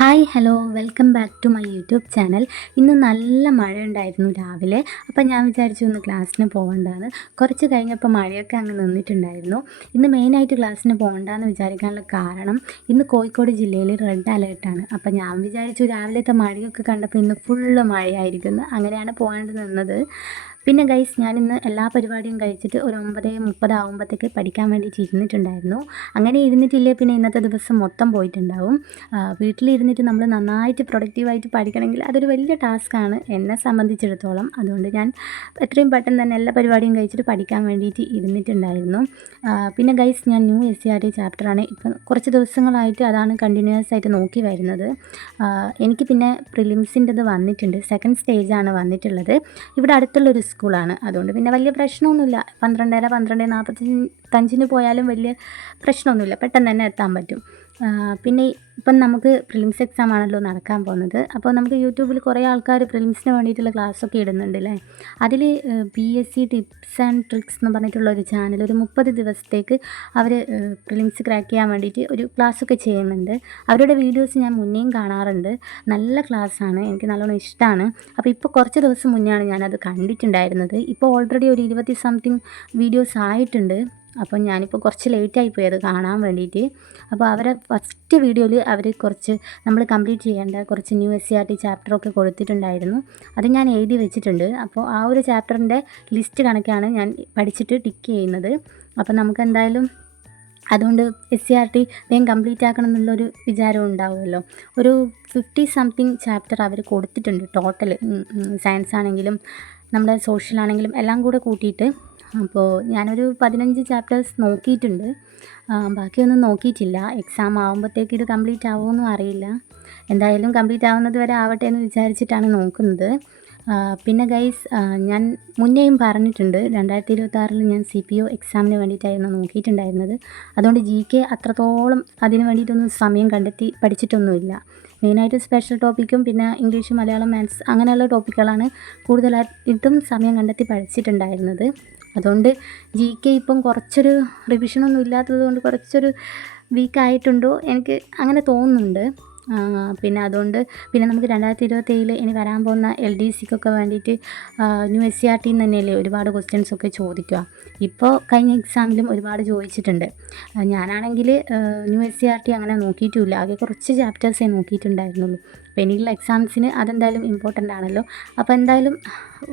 Hi hello welcome back to my YouTube channel. ഇന്ന് നല്ല മഴ ഉണ്ടായിരുന്നു രാവിലെ. അപ്പം ഞാൻ വിചാരിച്ചു ഇന്ന് ക്ലാസ്സിന് പോകണ്ടാന്ന്. കുറച്ച് കഴിഞ്ഞപ്പോൾ മഴയൊക്കെ അങ്ങ് നിന്നിട്ടുണ്ടായിരുന്നു. ഇന്ന് മെയിനായിട്ട് ക്ലാസ്സിന് പോകണ്ടെന്ന് വിചാരിക്കാനുള്ള കാരണം ഇന്ന് കോഴിക്കോട് ജില്ലയിൽ റെഡ് അലേർട്ടാണ്. അപ്പം ഞാൻ വിചാരിച്ചു രാവിലത്തെ മഴയൊക്കെ കണ്ടപ്പോൾ ഇന്ന് ഫുള്ള് മഴയായിരിക്കുന്നു. അങ്ങനെയാണ് പോകാണ്ട് നിന്നത്. പിന്നെ ഗൈസ് ഞാനിന്ന് എല്ലാ പരിപാടിയും കഴിച്ചിട്ട് ഒരു 9:30 ആകുമ്പോഴത്തേക്ക് പഠിക്കാൻ വേണ്ടിയിട്ട് ഇരുന്നിട്ടുണ്ടായിരുന്നു. അങ്ങനെ ഇരുന്നിട്ടില്ലേ പിന്നെ ഇന്നത്തെ ദിവസം മൊത്തം പോയിട്ടുണ്ടാവും. വീട്ടിലിരുന്നിട്ട് നമ്മൾ നന്നായിട്ട് പ്രൊഡക്റ്റീവായിട്ട് പഠിക്കണമെങ്കിൽ അതൊരു വലിയ ടാസ്ക്കാണ് എന്നെ സംബന്ധിച്ചിടത്തോളം. അതുകൊണ്ട് ഞാൻ എത്രയും പെട്ടെന്ന് തന്നെ എല്ലാ പരിപാടിയും കഴിച്ചിട്ട് പഠിക്കാൻ വേണ്ടിയിട്ട് ഇരുന്നിട്ടുണ്ടായിരുന്നു. പിന്നെ ഗൈസ് ഞാൻ ന്യൂ SCERT ചാപ്റ്ററാണ് ഇപ്പം കുറച്ച് ദിവസങ്ങളായിട്ട് അതാണ് കണ്ടിന്യൂസ് ആയിട്ട് നോക്കി വരുന്നത്. എനിക്ക് പിന്നെ പ്രിലിംസിൻ്റെത് വന്നിട്ടുണ്ട്, സെക്കൻഡ് സ്റ്റേജാണ് വന്നിട്ടുള്ളത്. ഇവിടെ അടുത്തുള്ളൊരു സ്കൂളാണ്, അതുകൊണ്ട് പിന്നെ വലിയ പ്രശ്നമൊന്നുമില്ല. 12:30 12:45 പോയാലും വലിയ പ്രശ്നമൊന്നുമില്ല, പെട്ടെന്ന് തന്നെ എത്താൻ പറ്റും. പിന്നെ ഇപ്പം നമുക്ക് പ്രിലിംസ് എക്സാം ആണല്ലോ നടക്കാൻ പോകുന്നത്. അപ്പോൾ നമുക്ക് യൂട്യൂബിൽ കുറേ ആൾക്കാർ പ്രിലിംസിന് വേണ്ടിയിട്ടുള്ള ക്ലാസ്സൊക്കെ ഇടുന്നുണ്ട് അല്ലേ. അതിൽ PSC ടിപ്സ് ആൻഡ് ട്രിക്സ് എന്ന് പറഞ്ഞിട്ടുള്ള ഒരു ചാനൽ ഒരു 30 ദിവസത്തേക്ക് അവർ പ്രിലിംസ് ക്രാക്ക് ചെയ്യാൻ വേണ്ടിയിട്ട് ഒരു ക്ലാസ്സൊക്കെ ചെയ്യുന്നുണ്ട്. അവരുടെ വീഡിയോസ് ഞാൻ മുന്നേയും കാണാറുണ്ട്. നല്ല ക്ലാസ്സാണ്, എനിക്ക് നല്ലോണം ഇഷ്ടമാണ്. അപ്പോൾ ഇപ്പോൾ കുറച്ച് ദിവസം മുന്നെയാണ് ഞാനത് കണ്ടിട്ടുണ്ടായിരുന്നത്. ഇപ്പോൾ ഓൾറെഡി ഒരു 20 സംതിങ് വീഡിയോസ് ആയിട്ടുണ്ട്. അപ്പം ഞാനിപ്പോൾ കുറച്ച് ലേറ്റായി പോയി അത് കാണാൻ വേണ്ടിയിട്ട്. അപ്പോൾ അവരെ ഫസ്റ്റ് വീഡിയോയിൽ അവർ കുറച്ച് നമ്മൾ കംപ്ലീറ്റ് ചെയ്യേണ്ട കുറച്ച് ന്യൂ SCERT ചാപ്റ്ററൊക്കെ കൊടുത്തിട്ടുണ്ടായിരുന്നു. അത് ഞാൻ എഴുതി വെച്ചിട്ടുണ്ട്. അപ്പോൾ ആ ഒരു ചാപ്റ്ററിൻ്റെ ലിസ്റ്റ് കണക്കാണ് ഞാൻ പഠിച്ചിട്ട് ടിക്ക് ചെയ്യുന്നത്. അപ്പോൾ നമുക്ക് എന്തായാലും അതുകൊണ്ട് SCERT വേഗം കംപ്ലീറ്റ് ആക്കണം എന്നുള്ളൊരു വിചാരം ഉണ്ടാവുമല്ലോ. ഒരു 50 സംതിങ് ചാപ്റ്റർ അവർ കൊടുത്തിട്ടുണ്ട് ടോട്ടൽ, സയൻസ് ആണെങ്കിലും നമ്മുടെ സോഷ്യൽ ആണെങ്കിലും എല്ലാം കൂടെ കൂട്ടിയിട്ട്. അപ്പോൾ ഞാനൊരു 15 ചാപ്റ്റേഴ്സ് നോക്കിയിട്ടുണ്ട്, ബാക്കിയൊന്നും നോക്കിയിട്ടില്ല. എക്സാം ആകുമ്പോഴത്തേക്ക് ഇത് കംപ്ലീറ്റ് ആവുമെന്നും അറിയില്ല. എന്തായാലും കംപ്ലീറ്റ് ആവുന്നത് വരെ ആവട്ടെ എന്ന് വിചാരിച്ചിട്ടാണ് നോക്കുന്നത്. പിന്നെ ഗൈസ് ഞാൻ മുന്നേയും പറഞ്ഞിട്ടുണ്ട് 2026 ഞാൻ CPO എക്സാമിന് വേണ്ടിയിട്ടായിരുന്നു നോക്കിയിട്ടുണ്ടായിരുന്നത്. അതുകൊണ്ട് GK അത്രത്തോളം അതിന് വേണ്ടിയിട്ടൊന്നും സമയം കണ്ടെത്തി പഠിച്ചിട്ടൊന്നുമില്ല. മെയിനായിട്ട് സ്പെഷ്യൽ ടോപ്പിക്കും പിന്നെ ഇംഗ്ലീഷ്, മലയാളം, മാത്സ് അങ്ങനെയുള്ള ടോപ്പിക്കുകളാണ് കൂടുതലായിട്ടും സമയം കണ്ടെത്തി പഠിച്ചിട്ടുണ്ടായിരുന്നത്. അതുകൊണ്ട് GK ഇപ്പം കുറച്ചൊരു റിവിഷനൊന്നും ഇല്ലാത്തത് കൊണ്ട് കുറച്ചൊരു വീക്കായിട്ടുണ്ടോ എനിക്ക് അങ്ങനെ തോന്നുന്നുണ്ട്. പിന്നെ അതുകൊണ്ട് പിന്നെ നമുക്ക് 2027 ഇനി വരാൻ പോകുന്ന LDCക്കൊക്കെ വേണ്ടിയിട്ട് ന്യൂ SCERT തന്നെയല്ലേ ഒരുപാട് ക്വസ്റ്റ്യൻസൊക്കെ ചോദിക്കുക. ഇപ്പോൾ കഴിഞ്ഞ എക്സാമിലും ഒരുപാട് ചോദിച്ചിട്ടുണ്ട്. ഞാനാണെങ്കിൽ ന്യൂ SCERT അങ്ങനെ നോക്കിയിട്ടുമില്ല, ആകെ കുറച്ച് ചാപ്റ്റേഴ്സേ നോക്കിയിട്ടുണ്ടായിരുന്നുള്ളൂ. അപ്പോൾ ഇനിയുള്ള എക്സാംസിന് അതെന്തായാലും ഇമ്പോർട്ടൻ്റ് ആണല്ലോ. അപ്പോൾ എന്തായാലും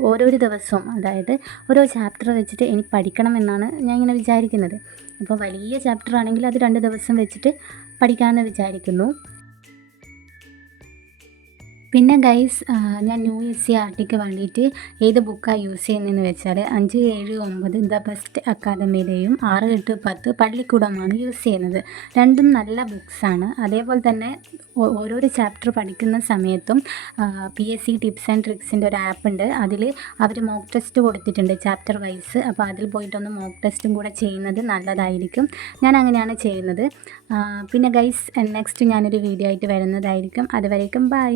ഓരോരോ ദിവസവും അതായത് ഓരോ ചാപ്റ്റർ വെച്ചിട്ട് ഇനി പഠിക്കണമെന്നാണ് ഞാൻ ഇങ്ങനെ വിചാരിക്കുന്നത്. അപ്പോൾ വലിയ ചാപ്റ്റർ ആണെങ്കിൽ അത് 2 ദിവസം വെച്ചിട്ട് പഠിക്കാമെന്ന് വിചാരിക്കുന്നു. പിന്നെ ഗൈസ് ഞാൻ ന്യൂ SCERTക്ക് വേണ്ടിയിട്ട് ഏത് ബുക്കാണ് യൂസ് ചെയ്യുന്നതെന്ന് വെച്ചാൽ 5, 7, 9 ദ ബെസ്റ്റ് അക്കാദമിയുടെയും 6, 8, 10 പള്ളിക്കൂടമാണ് യൂസ് ചെയ്യുന്നത്. രണ്ടും നല്ല ബുക്സാണ്. അതേപോലെ തന്നെ ഓരോരോ ചാപ്റ്റർ പഠിക്കുന്ന സമയത്തും PSC ടിപ്സ് ആൻഡ് ട്രിക്സിൻ്റെ ഒരു ആപ്പ് ഉണ്ട്. അതിൽ അവർ മോക്ക് ടെസ്റ്റ് കൊടുത്തിട്ടുണ്ട് ചാപ്റ്റർ വൈസ്. അപ്പോൾ അതിൽ പോയിട്ടൊന്ന് മോക്ക് ടെസ്റ്റും കൂടെ ചെയ്യുന്നത് നല്ലതായിരിക്കും. ഞാൻ അങ്ങനെയാണ് ചെയ്യുന്നത്. പിന്നെ ഗൈസ് നെക്സ്റ്റ് ഞാനൊരു വീഡിയോ ആയിട്ട് വരുന്നതായിരിക്കും. അതുവരേക്കും ബൈ.